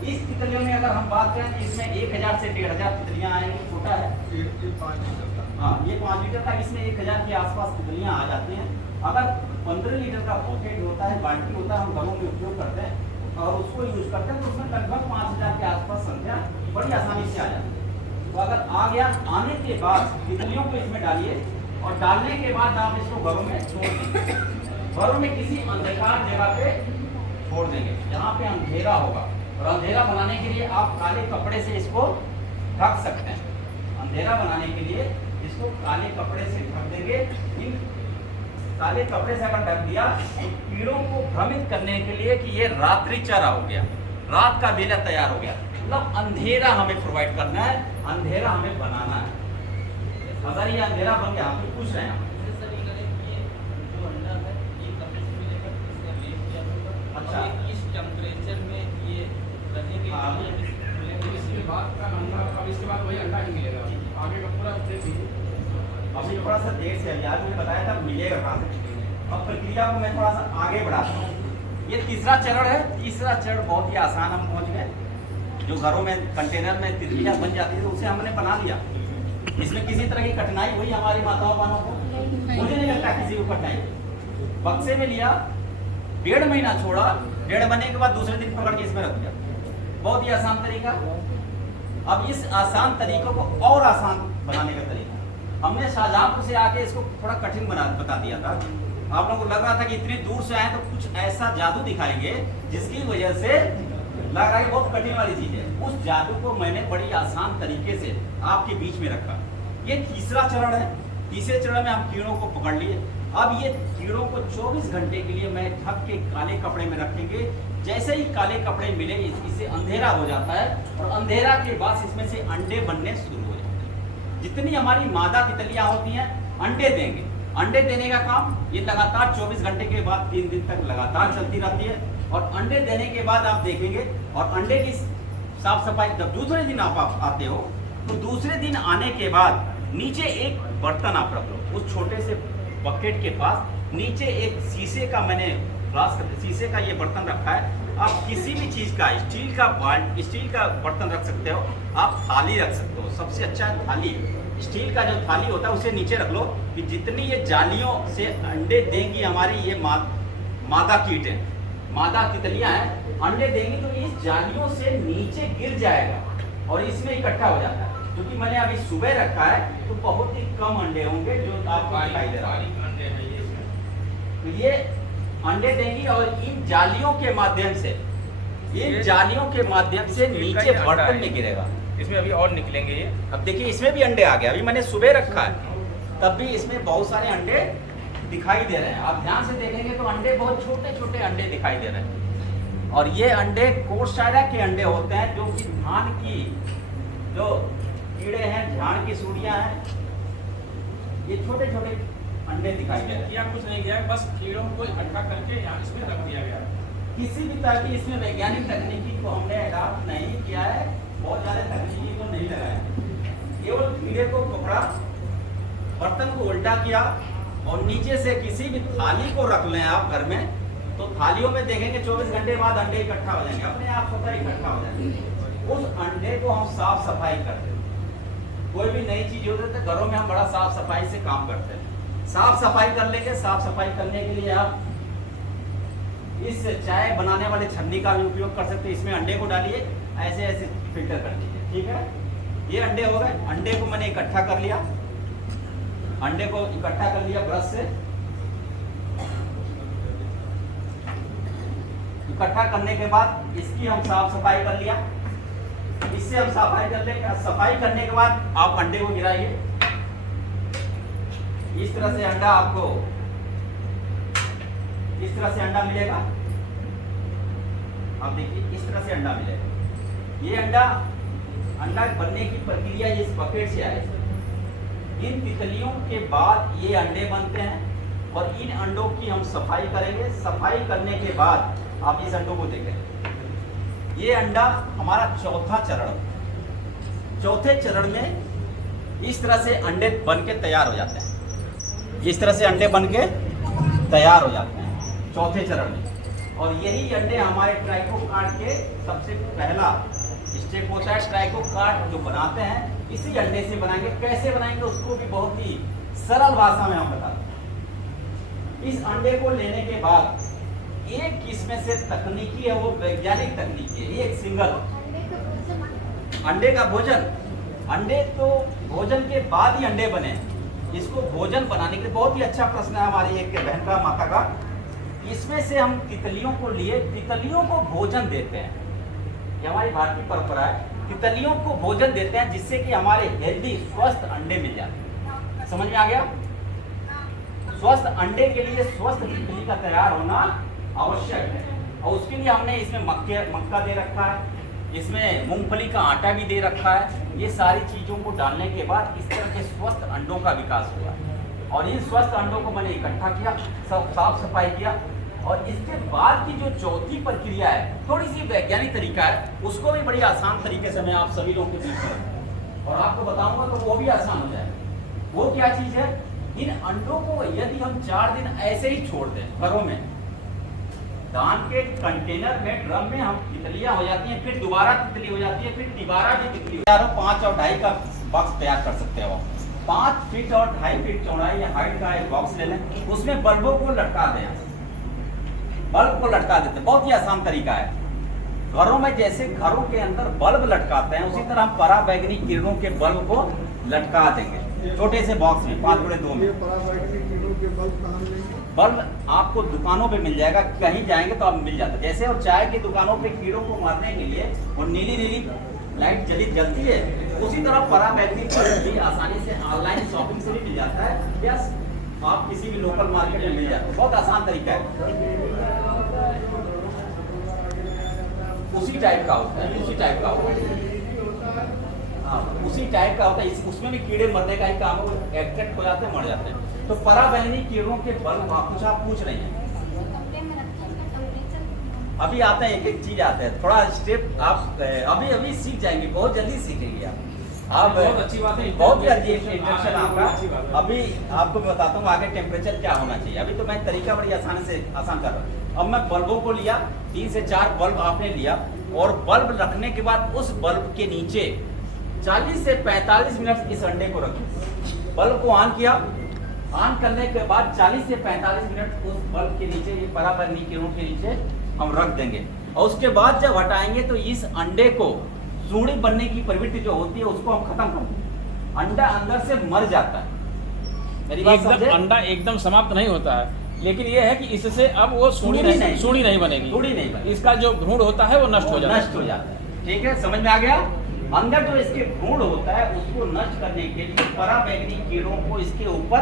इस तितलियों में अगर हम बात करें तो इसमें 1000 से 1500 तितलियां आएंगी। छोटा है ये 5 लीटर का। हाँ, ये 5 लीटर का, इसमें 1000 के आसपास तितलियां आ जाती हैं। अगर 15 लीटर का बकेट होता है, बाल्टी होता है, हम घरों में उपयोग करते हैं और उसको यूज करते हैं, तो उसमें लगभग 5000 के आसपास संख्या बड़ी आसानी से आ जाती है। तो अगर आ गया, आने के बाद तितलियों को इसमें डालिए और डालने के बाद आप इसको घरों में छोड़ देंगे। घरों में किसी अंधकार जगह पे छोड़ देंगे जहाँ पे अंधेरा होगा। और अंधेरा बनाने के लिए आप काले कपड़े से इसको ढक सकते हैं। अंधेरा बनाने के लिए इसको काले कपड़े से ढक देंगे। इन काले कपड़े से अगर ढक दिया तो कीड़ों को भ्रमित करने के लिए कि ये रात्रि चारा हो गया, रात का बेला तैयार हो गया। मतलब अंधेरा हमें प्रोवाइड करना है, अंधेरा हमें बनाना है। अगर ये अंधेरा बन गया, आप पूछ रहे हैं अच्छा इस टेम्परेचर में ये रहेंगे। इसके बाद का अंडा, अब इसके बाद वही अंडा ही मिलेगा। आगे का पूरा स्टेप ही अभी थोड़ा सा देर से, आज मैंने बताया था मिलेगा कहाँ से। अब प्रक्रिया को मैं थोड़ा सा आगे बढ़ाता हूँ। ये तीसरा चरण है। तीसरा चरण बहुत ही आसान, हम पहुँच गए। जो घरों में कंटेनर में तितलियाँ बन जाती है तो उसे हमने बना लिया। इसमें किसी तरह की कठिनाई हुई हमारी माताओं बहनों को? मुझे नहीं लगता किसी को कठिनाई। बक्से में लिया, 1.5 महीना छोड़ा, 1.5 महीने के बाद दूसरे दिन पकड़ के इसमें रख दिया। बहुत ही आसान तरीका। अब इस आसान तरीकों को और आसान बनाने का तरीका हमने शाहजहांपुर से आके इसको थोड़ा कठिन बता दिया था। आप लोगों को लग रहा था कि इतनी दूर से आए तो कुछ ऐसा जादू दिखाएंगे जिसकी वजह से लग रहा है कि बहुत कठिन वाली चीज है। उस जादू को मैंने बड़ी आसान तरीके से आपके बीच में रखा। ये तीसरा चरण है। तीसरे चरण में हम कीड़ों को पकड़ लिए। अब ये कीड़ों को 24 घंटे के लिए मैं ढक के काले कपड़े में रखेंगे। जैसे ही काले कपड़े मिले इससे अंधेरा हो जाता है और अंधेरा के बाद इसमें से अंडे बनने शुरू हो जाते हैं। जितनी हमारी मादा तितलियां होती हैं अंडे देंगे। अंडे देने का काम ये लगातार 24 घंटे के बाद 3 दिन तक लगातार चलती रहती है। और अंडे देने के बाद आप देखेंगे और अंडे की साफ सफाई जब दूसरे दिन आप आते हो तो दूसरे दिन आने के बाद नीचे एक बर्तन आप रख लो। उस छोटे से बकेट के पास नीचे एक शीशे का मैंने फ्लास्क, शीशे का ये बर्तन रखा है। आप किसी भी चीज़ का स्टील का बर्तन रख सकते हो। आप थाली रख सकते हो। सबसे अच्छा है थाली। स्टील का जो थाली होता है उसे नीचे रख लो कि जितनी ये जालियों से अंडे देंगी हमारी ये मादा कीट है, मादा तितलियां हैं, अंडे देंगी तो इस जालियों से नीचे गिर जाएगा और इसमें इकट्ठा हो जाता है। क्योंकि मैंने अभी सुबह रखा है तो बहुत ही कम अंडे होंगे जो आपको दिखाई दे रहा है। तो ये अंडे देंगी और इन जालियों के माध्यम से नीचे बर्तन में गिरेगा। इसमें अभी और निकलेंगे ये। अब देखिए इसमें भी अंडे आ गए। अभी मैंने सुबह रखा है तब भी इसमें बहुत सारे अंडे दिखाई दे रहे हैं। आप ध्यान से देखेंगे तो अंडे बहुत छोटे छोटे अंडे दिखाई दे रहे हैं। और ये अंडे कोर्सायरा के अंडे होते हैं जो कि धान की जो कीड़े हैं, धान की सूढ़ियां हैं, ये छोटे छोटे अंडे दिखाई दे रहे हैं। किया कुछ नहीं गया, बस कीड़ों को इकट्ठा करके यहाँ इसमें रख दिया गया। किसी भी तरह की इसमें वैज्ञानिक तकनीकी को हमने अडॉप्ट नहीं किया है। बहुत ज़्यादा तकनीकी को नहीं लगाया। केवल कीड़े को पकड़ा, बर्तन को उल्टा किया और नीचे से किसी भी थाली को रख लें आप घर में तो थालियों में देखेंगे 24 घंटे बाद अंडे इकट्ठा हो जाएंगे, अपने आप स्वतः इकट्ठा हो जाएंगे। उस अंडे को हम साफ सफाई करते हैं। कोई भी नई चीज होती है तो घरों में हम बड़ा साफ सफाई से काम करते हैं। साफ सफाई कर लेंगे। साफ सफाई करने के लिए आप इस चाय बनाने वाले छन्नी का भी उपयोग कर सकते हैं। इसमें अंडे को डालिए, ऐसे ऐसे फिल्टर कर लीजिए। ठीक है, ये अंडे हो गए। अंडे को मैंने इकट्ठा कर लिया। अंडे को इकट्ठा कर लिया ब्रश से। इकट्ठा करने के बाद इसकी हम साफ सफाई कर लिया। इससे हम सफाई कर लेंगे। सफाई करने के बाद आप अंडे को गिराइए। इस तरह से अंडा आपको इस तरह से अंडा मिलेगा। आप देखिए इस तरह से अंडा मिलेगा। ये अंडा बनने की प्रक्रिया इस बकेट से आए। इन तितलियों के बाद ये अंडे बनते हैं और इन अंडों की हम सफाई करेंगे। सफाई करने के बाद आप इस अंडों को देखें। ये अंडा हमारा चौथा चरण। चौथे चरण में इस तरह से अंडे बन के तैयार हो जाते हैं। इस तरह से अंडे बन के तैयार हो जाते हैं चौथे चरण में। और यही अंडे हमारे ट्राइकोकार्ड के सबसे पहला स्टेप होता है। ट्राइकोकार्ड जो बनाते हैं इसी अंडे से बनाएंगे। कैसे बनाएंगे उसको भी बहुत ही सरल भाषा में हम बताते हैं। इस अंडे को लेने के बाद एक इसमें से तकनीकी है, वो वैज्ञानिक तकनीकी है। एक सिंगल अंडे का भोजन। अंडे तो भोजन के बाद ही अंडे बने। इसको भोजन बनाने के लिए बहुत ही अच्छा प्रश्न है हमारी एक बहन का, माता का। इसमें से हम तितलियों को लिए तितलियों को भोजन देते हैं। ये हमारी भारतीय परंपरा है। तितलियों को भोजन देते हैं जिससे कि हमारे हेल्दी स्वस्थ अंडे मिल जाते हैं। समझ में आ गया? स्वस्थ अंडे के लिए स्वस्थ तितली का तैयार होना आवश्यक है। और उसके लिए हमने इसमें मक्का दे रखा है, इसमें मूंगफली का आटा भी दे रखा है। ये सारी चीज़ों को डालने के बाद इस तरह के स्वस्थ अंडों का विकास हुआ है। और इन स्वस्थ अंडों को मैंने इकट्ठा किया, सब साफ सफाई किया। और इसके बाद की जो चौथी प्रक्रिया है, थोड़ी सी वैज्ञानिक तरीका है, उसको भी बड़ी आसान तरीके से मैं आप सभी लोगों के बीच में और आपको बताऊंगा तो वो भी आसान हो जाएगा। वो क्या चीज़ है? इन अंडों को यदि हम 4 दिन ऐसे ही छोड़ दें घरों में, धान के कंटेनर में, ड्रम में, हम तितलियां हो जाती हैं, फिर दोबारा तितली हो जाती है, फिर दोबारा भी तितली हो जाती है। 5 और 2.5 का बॉक्स तैयार कर सकते हो। 5 फीट और 2.5 फीट चौड़ाई या हाइट का एक बॉक्स ले लें, उसमें बल्बों को लटका दें। बल्ब को लटका देते, बहुत ही आसान तरीका है। घरों में जैसे घरों के अंदर बल्ब लटकाते हैं, उसी तरह हम पराबैंगनी किरणों के बल्ब को लटका देंगे छोटे से बॉक्स में 5x2 में। बल्ब आपको दुकानों पे मिल जाएगा, कहीं जाएंगे तो आप मिल जाता है। जैसे और चाय की दुकानों पे कीड़ों को मारने के लिए वो नीली नीली लाइट जलती है, उसी तरह पराबैंगनी बल्ब भी आसानी से ऑनलाइन शॉपिंग से भी मिल जाता है, या आप किसी भी लोकल मार्केट में मिल जाता है। बहुत आसान तरीका है। उसी टाइप का होता है, उसी टाइप का होता है, हाँ उसी टाइप का होता है। उसमें भी कीड़े मरने का ही काम हो, एट्रैक्ट हो जाते हैं, मर जाते हैं। तो पराबैंगनी कीड़ों के बल्ब आप पूछ रही हैं। अभी आते हैं, एक एक चीज आते हैं, थोड़ा स्टेप आप अभी सीख जाएंगे, बहुत जल्दी सीखेंगे आप। बहुत अच्छी बात है, बहुत ही अच्छी इंट्रोडक्शन आपका। अभी आपको मैं बताता हूँ आगे टेम्परेचर क्या होना चाहिए। अभी तो मैं तरीका बड़ी आसान कर रहा हूँ। अब मैं बल्बों को लिया, 3 से 4 बल्ब आपने लिया, और बल्ब रखने के बाद उस बल्ब के नीचे 40 से 45 मिनट इस अंडे को रखें। बल्ब को ऑन किया, ऑन करने के बाद 40 से 45 मिनट उस बल्ब के नीचे, ये पराबैंगनी किरणों के नीचे हम रख देंगे। और उसके बाद जब हटाएंगे तो इस अंडे को, सूढ़ी बनने की प्रवृत्ति जो होती है उसको हम खत्म कर देंगे। अंडा अंदर से मर जाता है। मेरी बात समझे? अंडा एकदम समाप्त नहीं होता है, लेकिन ये है कि इससे अब वो सूढ़ी नहीं बनेगी, सूढ़ी नहीं बनेगी। इसका जो भ्रूण होता है वो नष्ट हो जाता है। ठीक है, समझ में आ गया? अंदर जो इसके भ्रूण होता है उसको नष्ट करने के लिए पराबैंगनी कीड़ों को इसके ऊपर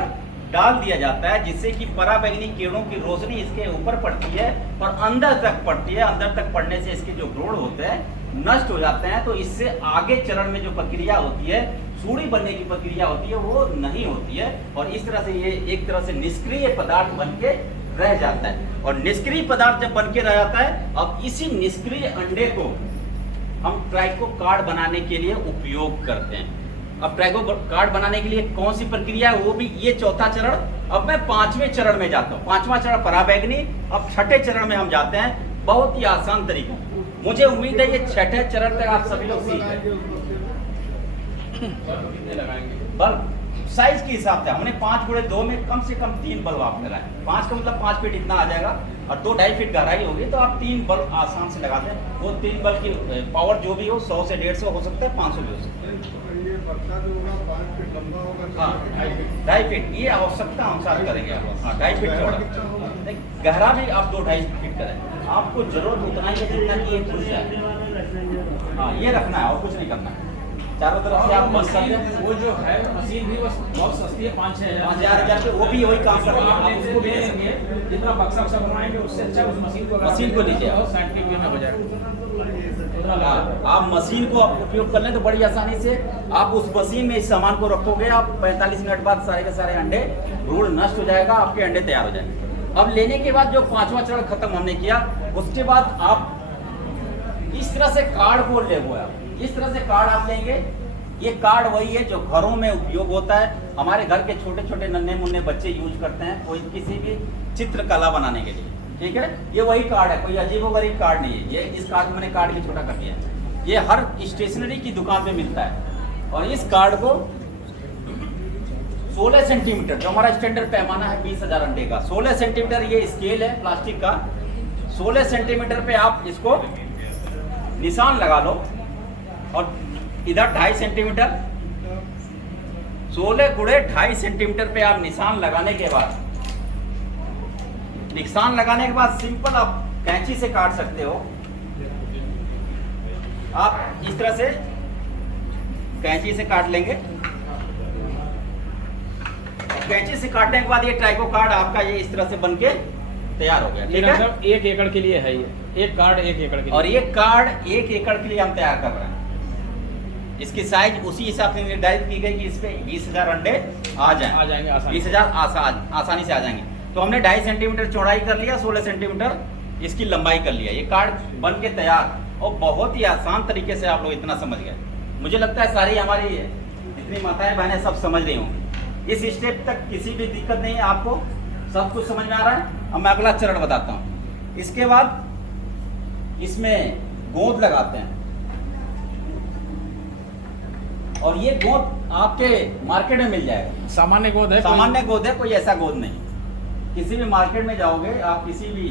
डाल दिया जाता है, जिससे कि पराबैंगनी किरणों की रोशनी इसके ऊपर पड़ती है और अंदर तक पड़ती है। अंदर तक पड़ने से इसके जो भ्रूण होते हैं नष्ट हो जाते हैं। तो इससे आगे चरण में जो प्रक्रिया होती है, सूढ़ी बनने की प्रक्रिया होती है, वो नहीं होती है। और इस तरह से ये एक तरह से निष्क्रिय पदार्थ बन के रह जाता है। और निष्क्रिय पदार्थ जब बन के रह जाता है, अब इसी निष्क्रिय अंडे को हम ट्राइको कार्ड बनाने के लिए उपयोग करते हैं। अब ट्राइको कार्ड बनाने के लिए कौन सी प्रक्रिया है, वो भी ये चौथा चरण। अब मैं 5वें चरण में जाता हूँ। 5वां चरण पराबैंगनी। अब 6ठे चरण में हम जाते हैं। बहुत ही आसान तरीका, मुझे उम्मीद है ये 6ठे चरण तक आप सभी लोग सीख गए। बल्ब साइज के हिसाब से हमने 5x2 में कम से कम 3 बल्ब आप लगाए। 5 का मतलब 5 फीट इतना आ जाएगा, और 2-2.5 फीट गहराई होगी, तो आप 3 बल्ब आसान से लगाते हैं। वो 3 बल्ब की पावर जो भी हो, 100 से 150 हो सकता है, 500 भी हो सकता है। हाँ 2.5 फीट, ये आवश्यकता अनुसार करेंगे आप। हाँ 2.5 फीट चौड़ा, गहरा भी आप 2-2.5 फीट करें। आपको जरूरत उतना ही है जितना कि ये खुश जाए। हाँ ये रखना है और कुछ नहीं करना है। चारों तरफ से आप बस कर, वो जो है मशीन भी बस बहुत सस्ती है, 5,000 पे, वो भी वही काम कर रही है। उसको भी लेंगे, जितना बक्सा बनाएंगे उससे अच्छा उस मशीन को लीजिए, साइंटिफिक वे में हो जाएगा। आप मशीन को आप उपयोग कर लें तो बड़ी आसानी से आप उस मशीन में इस सामान को रखोगे, आप 45 मिनट बाद सारे के सारे अंडे भ्रूण नष्ट हो जाएगा, आपके अंडे तैयार हो जाएंगे। अब लेने के बाद जो 5वां चरण खत्म हमने किया, उसके बाद आप इस तरह से कार्ड को ले हुआ, इस तरह से कार्ड आप लेंगे। ये कार्ड वही है जो घरों में उपयोग होता है, हमारे घर के छोटे छोटे नन्हे मुन्ने बच्चे यूज करते हैं, कोई किसी भी चित्रकला बनाने के लिए। ठीक है, ये वही कार्ड है, कोई अजीबोगरीब कार्ड नहीं है। ये इस कार्ड मैंने कार्ड भी छोटा कर दिया है। ये हर स्टेशनरी की दुकान पे मिलता है। और इस कार्ड को 16 सेंटीमीटर, जो हमारा स्टैंडर्ड पैमाना है 20,000 अंडे का, 16 सेंटीमीटर ये स्केल है प्लास्टिक का। 16 सेंटीमीटर पे आप इसको निशान लगा लो, और इधर 2.5 सेंटीमीटर, 16 गुणे 2.5 सेंटीमीटर पे आप निशान लगाने के बाद, सिंपल आप कैंची से काट सकते हो। आप इस तरह से कैंची से काट लेंगे। कैंची से काटने के बाद ये ट्राइको कार्ड आपका ये इस तरह से बनके तैयार हो गया। ठीक है, मतलब 1 एकड़ के लिए है ये, एक कार्ड 1 एकड़ के लिए। और ये कार्ड 1 एकड़ के लिए हम तैयार कर रहे हैं। इसकी साइज उसी हिसाब से निर्धारित की गई कि इस पे 20,000 अंडे आ जाएंगे आसानी 20,000 आसानी से आ जाएंगे। तो हमने 2.5 सेंटीमीटर चौड़ाई कर लिया, 16 सेंटीमीटर इसकी लंबाई कर लिया। ये कार्ड बन के तैयार, और बहुत ही आसान तरीके से आप लोग इतना समझ गए। मुझे लगता है सारी हमारी जितनी माताएं बहनें सब समझ रही होंगी। इस स्टेप तक किसी भी दिक्कत नहीं है आपको, सब कुछ समझ में आ रहा है। अब मैं अगला चरण बताता हूँ। इसके बाद इसमें गोंद लगाते हैं, और ये गोंद आपके मार्केट में मिल जाएगा। सामान्य गोद है, सामान्य गोंद है, कोई ऐसा गोंद नहीं। किसी भी मार्केट में जाओगे आप, किसी भी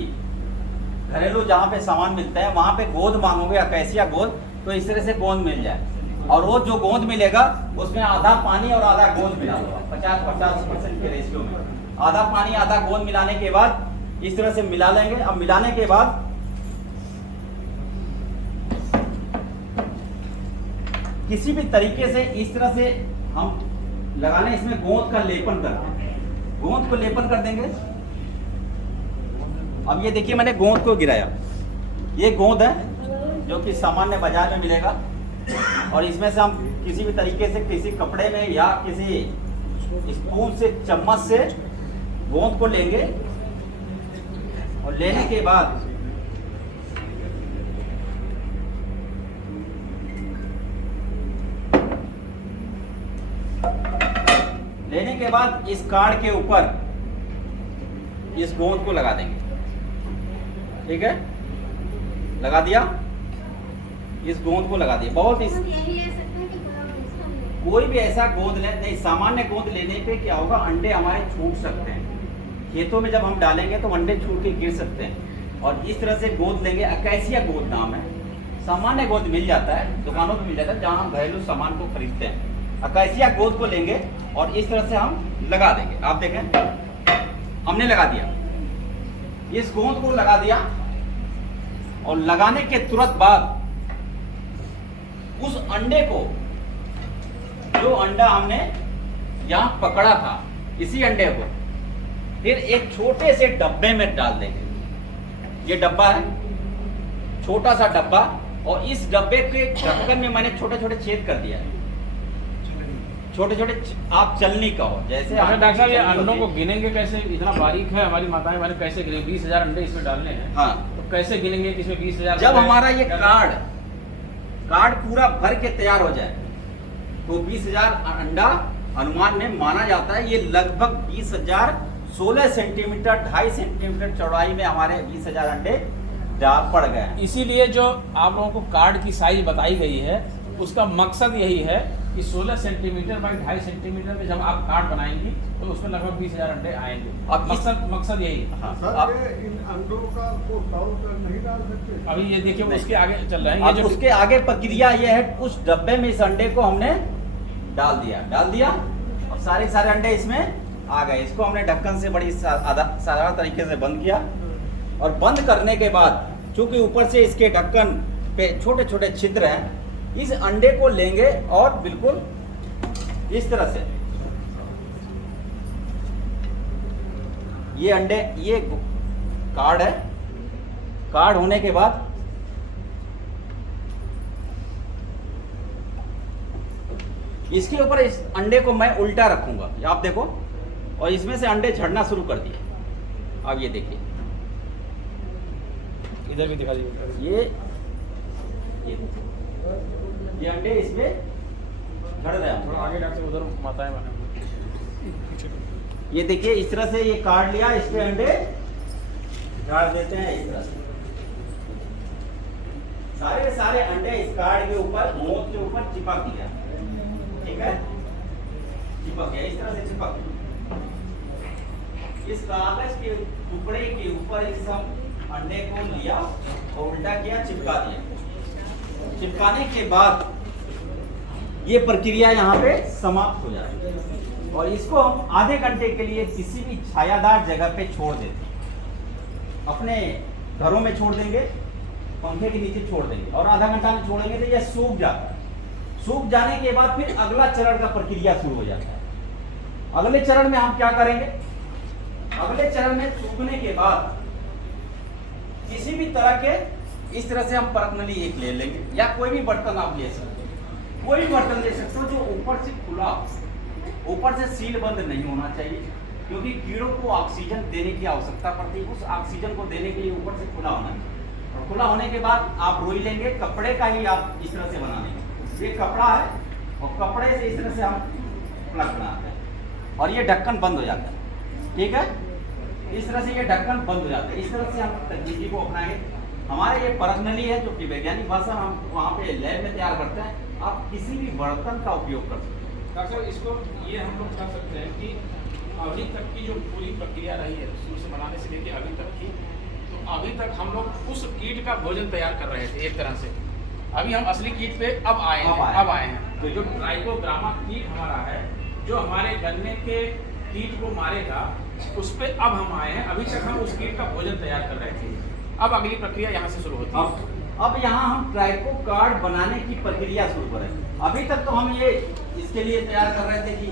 घरेलू जहाँ पे सामान मिलता है वहाँ पे गोंद मांगोगे, अकैसिया गोंद, तो इस तरह से गोंद मिल जाए। और वो जो गोंद मिलेगा उसमें आधा पानी और आधा गोंद मिला होगा, 50-50% के रेशियो में। आधा पानी आधा गोंद मिलाने के बाद इस तरह से मिला लेंगे। अब मिलाने के बाद किसी भी तरीके से इस तरह से हम लगाने, इसमें गोंद का लेपन करते हैं, गोंद को लेपन कर देंगे। अब ये देखिए मैंने गोंद को गिराया, ये गोंद है जो कि सामान्य बाजार में मिलेगा, और इसमें से हम किसी भी तरीके से किसी कपड़े में या किसी स्पून से, चम्मच से गोंद को लेंगे, और लेने के बाद इस कार्ड के ऊपर इस गोंद को लगा देंगे। ठीक है, लगा दिया, इस गोंद को लगा दिया। बहुत कोई भी ऐसा गोंद ले नहीं, सामान्य गोंद लेने पे क्या होगा, अंडे हमारे छूट सकते हैं। खेतों में जब हम डालेंगे तो अंडे छूट के गिर सकते हैं। और इस तरह से गोंद लेंगे, अकैसिया गोंद नाम है। सामान्य गोंद मिल जाता है, दुकानों पे मिल जाता है जहाँ हम घरेलू सामान को खरीदते हैं। अकैसिया गोंद को लेंगे और इस तरह से हम लगा देंगे। आप देखें, हमने लगा दिया, इस गोंद को लगा दिया, और लगाने के तुरंत बाद उस अंडे को, जो अंडा हमने यहां पकड़ा था, इसी अंडे को फिर एक छोटे से डब्बे में डाल देंगे। ये डब्बा है, छोटा सा डब्बा, और इस डब्बे के ढक्कन में मैंने छोटे छोटे छेद कर दिया है, छोटे छोटे। आप चलनी कहो जैसे। अच्छा डॉक्टर साहब, ये अंडों को गिनेंगे कैसे? इतना बारीक है, हमारी माताएं मैंने कैसे गिने? 20,000 अंडे इसमें डालने हैं। हाँ, तो कैसे गिनेंगे कि इसमें 20,000? जब हमारा ये कार्ड पूरा भर के तैयार हो जाए तो 20,000 अंडा अनुमान में माना जाता है। ये लगभग 20,000, 16 सेंटीमीटर, 2.5 सेंटीमीटर चौड़ाई में हमारे 20,000 अंडे पड़ गए हैं। इसीलिए जो आप लोगों को कार्ड की साइज बताई गई है, उसका मकसद यही है कि 16 सेंटीमीटर बाई 2.5 सेंटीमीटर में जब आप कार्ड बनाएंगी तो उसमें लगभग 20,000 अंडे आएंगे। अब मकसद यही है। हाँ, सर, ये इन अंडों का को तौल कर नहीं डाल सकते? अभी ये देखिए, उसके आगे चल रहे हैं। अब उसके आगे प्रक्रिया ये है, उस डब्बे में इस अंडे को हमने डाल दिया, और सारे अंडे इसमें आ गए। इसको हमने ढक्कन से बड़ी साधारण तरीके से बंद किया, और बंद करने के बाद चूंकि ऊपर से इसके ढक्कन पे छोटे छोटे छिद्र हैं, इस अंडे को लेंगे और बिल्कुल इस तरह से ये अंडे, ये कार्ड है, कार्ड होने के बाद इसके ऊपर इस अंडे को मैं उल्टा रखूंगा, आप देखो, और इसमें से अंडे झड़ना शुरू कर दिए। अब ये देखिए, इधर भी दिखा दीजिए। ये अंडे इसमें झड़ रहे हैं। थोड़ा आगे डॉक्टर, उधर माताएं बने। ये देखिए, इस तरह से ये काट लिया, इस पे अंडे झाड़ देते हैं इस तरह से। सारे के सारे अंडे इस कार्ड के ऊपर, मोद के ऊपर चिपक दिया। ठीक है, चिपक गया, इस तरह से चिपक गया। इस कागज के टुकड़े के ऊपर इस हम अंडे को लिया और उल्टा किया, चिपका दिया। चिपकाने के बाद ये प्रक्रिया यहाँ पे समाप्त हो जाती है, और इसको हम आधे घंटे के लिए किसी भी छायादार जगह पे छोड़ देते हैं। अपने घरों में छोड़ देंगे, पंखे के नीचे छोड़ देंगे, और आधा घंटा में छोड़ेंगे तो यह सूख जाता है। सूख जाने के बाद फिर अगला चरण का प्रक्रिया शुरू हो जाता है। अगले चरण में हम क्या करेंगे? अगले चरण में सूखने के बाद किसी भी तरह के इस तरह से हम परतनली एक ले लेंगे, या कोई भी बर्तन आप ले सकते हो, कोई भी बर्तन ले सकते हो जो ऊपर से खुला, ऊपर से सील बंद नहीं होना चाहिए, क्योंकि कीड़ों को ऑक्सीजन देने की आवश्यकता पड़ती है। उस ऑक्सीजन को देने के लिए ऊपर से खुला होना चाहिए, और खुला होने के बाद आप रोई लेंगे, कपड़े का ही आप इस तरह से बना लेंगे। ये कपड़ा है, और कपड़े से इस तरह से हम प्लग बनाते हैं। और ये ढक्कन बंद हो जाता है, ठीक है। इस तरह से ये ढक्कन बंद हो जाता है। इस तरह से हम तकनीकी को अपनाएंगे। हमारे ये पर्सनली है जो कि वैज्ञानिक भाषा हम वहाँ पे लैब में तैयार करते हैं। आप किसी भी बर्तन का उपयोग कर सकते हैं। डॉक्टर साहब इसको ये हम लोग कह सकते हैं कि अभी तक की जो पूरी प्रक्रिया रही है शुरू से बनाने से लेकर अभी तक की, तो अभी तक हम लोग उस कीट का भोजन तैयार कर रहे थे एक तरह से। अभी हम असली कीट पे अब आए हैं। तो जो ट्राइकोग्रामा कीट हमारा है जो हमारे गन्ने के कीट को मारेगा, उस पे अब हम आए हैं। अभी तक हम उस कीट का भोजन तैयार कर रहे थे, अब अगली प्रक्रिया यहाँ से शुरू होती है। अब यहाँ हम ट्राइको कार्ड बनाने की प्रक्रिया शुरू करें। अभी तक तो हम ये इसके लिए तैयार कर रहे थे कि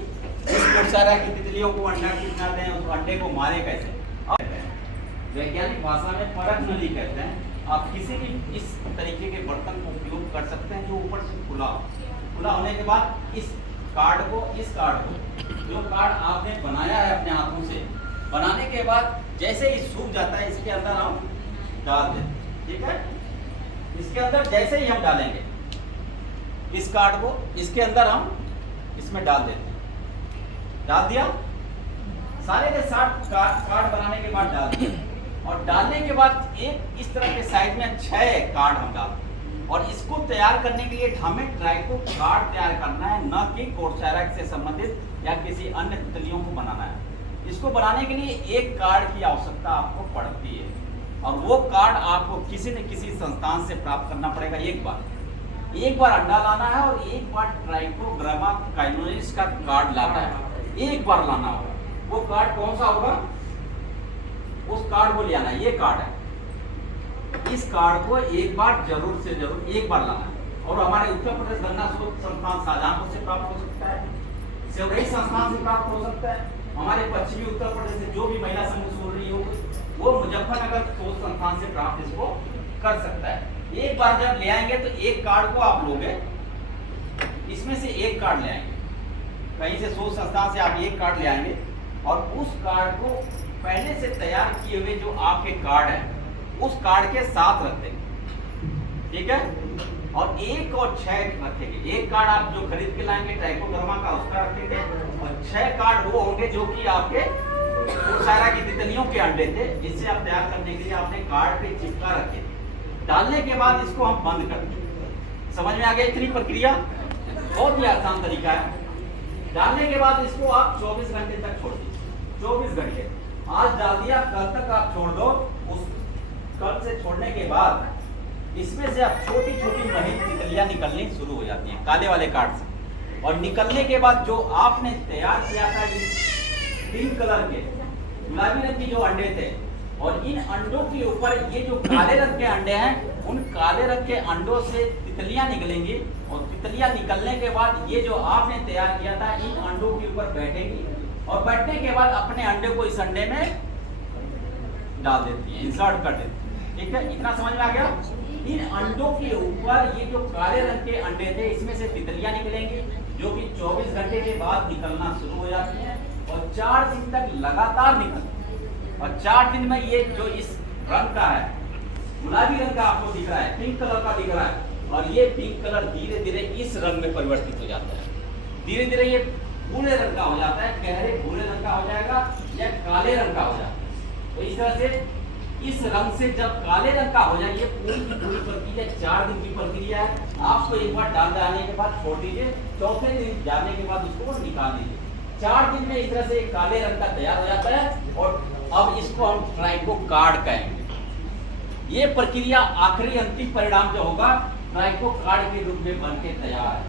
इस कोर्सारा की तितलियों को अंडा कितना दें, उस अंडे को मारे कैसे। अब वैज्ञानिक भाषा में परख नली कहते हैं। आप किसी भी इस तरीके के बर्तन को उपयोग कर सकते हैं जो ऊपर से खुला होने के बाद इस कार्ड को जो कार्ड आपने बनाया है अपने हाथों से, बनाने के बाद जैसे ही सूख जाता है इसके अंदर हम डाल दें, ठीक है। इसके अंदर जैसे ही हम डालेंगे इस कार्ड को, इसके अंदर हम इसमें डाल देते हैं। डाल दिया, सारे के साथ कार्ड बनाने के बाद डाल दिया, और डालने के बाद एक इस तरह के साइज में 6 कार्ड हम डालते हैं। और इसको तैयार करने के लिए हमें ट्राइको कार्ड तैयार करना है, न कि कोर्सारा से संबंधित या किसी अन्य तितलियों को बनाना है। इसको बनाने के लिए एक कार्ड की आवश्यकता आपको पड़ती है, और वो कार्ड आपको किसी न किसी संस्थान से प्राप्त करना पड़ेगा। एक बार अंडा लाना है और एक बार ट्राइकोग्रामा काइनोसिस का कार्ड लाना है। एक बार लाना होगा। वो कार्ड कौन सा होगा, उस कार्ड को ले आना है। ये कार्ड है, इस कार्ड को एक बार जरूर से जरूर एक बार लाना है। और हमारे उत्तर प्रदेश गन्ना शोध संस्थान शाहजहांपुर से प्राप्त हो सकता है, सेवरई संस्थान से प्राप्त हो सकता है। हमारे पश्चिमी उत्तर प्रदेश से जो भी महिला समूह सुन रही हो वो मुजफ्फरनगर शोध संस्थान से प्राप्त इसको कर सकता है। एक बार जब ले आएंगे तो एक कार्ड को आप लोगे, इसमें से एक कार्ड ले आएंगे, कहीं से शोध संस्थान से आप एक कार्ड ले आएंगे, और उस कार्ड को पहले से तैयार किए हुए जो आपके कार्ड है उस कार्ड के साथ रख देंगे, ठीक है। और 1 और 6 रखेंगे। एक कार्ड आप जो खरीद के लाएंगे ट्राइकोग्रामा का, उसका रखेंगे, और 6 कार्ड वो होंगे जो कि आपके कोर्सारा की तितलियों के अंडे थे, जिससे आप तैयार करने के लिए आपने कार्ड पे चिपका रखे। डालने के बाद इसको हम बंद कर देंगे। समझ में आ गया इतनी प्रक्रिया? बहुत ही आसान तरीका है। डालने के बाद इसको आप 24 घंटे तक छोड़ दीजिए। 24 घंटे आज डाल दिया, कल तक आप छोड़ दो। उस कल से छोड़ने के बाद इसमें से अब छोटी छोटी महीन तितलियां निकलनी शुरू हो जाती हैं काले वाले कार्ड से। और निकलने के बाद जो आपने तैयार किया था इस पिंक कलर के गुलाबी रंग के जो अंडे थे, और इन अंडों के ऊपर ये जो काले रंग के अंडे हैं, उन काले रंग के अंडों से तितलियां निकलेंगी। और तितलियां निकलने के बाद ये जो आपने तैयार किया था इन अंडों के ऊपर बैठेंगी, और बैठने के बाद अपने अंडे को इस अंडे में डाल देती है, इंसर्ट कर देती है, ठीक है। इतना समझ में आ गया? इन अंडों के ऊपर ये जो काले रंग के अंडे थे, इसमें से तितलियां निकलेंगी, जो कि 24 घंटे के बाद निकलना शुरू हो जाती हैं, और 4 दिन तक लगातार निकलती। और 4 दिन में ये जो इस रंग का है, गुलाबी रंग का आपको दिख रहा है, पिंक कलर का दिख रहा है, और ये पिंक कलर धीरे धीरे इस रंग में परिवर्तित हो जाता है। धीरे धीरे ये भूरे रंग का हो जाता है, गहरे भूरे रंग का हो जाएगा, या काले रंग का हो जाता है। तो इस तरह से इस रंग से जब काले रंग का हो जाए, ये पूरी प्रक्रिया 4 दिन की प्रक्रिया है। आपको एक बार डाल डालने के बाद छोड़ दीजिए, चौथे दिन डालने के बाद उसको निकाल दीजिए। 4 दिन में इस तरह से काले रंग का तैयार हो जाता है, और अब इसको हम ट्राइको कार्ड कहेंगे। ये प्रक्रिया आखिरी अंतिम परिणाम जो होगा ट्राइको कार्ड के रूप में बन के तैयार है।